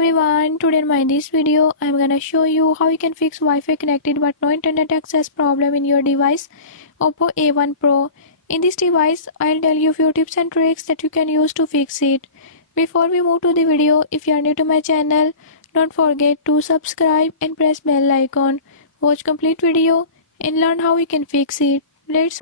Everyone, today in this video I'm gonna show you how you can fix Wi-Fi connected but no internet access problem in your device Oppo A1 Pro. In this device I'll tell you a few tips and tricks that you can use to fix it. Before we move to the video, if you are new to my channel, don't forget to subscribe and press bell icon. Watch complete video and learn how you can fix it. Let's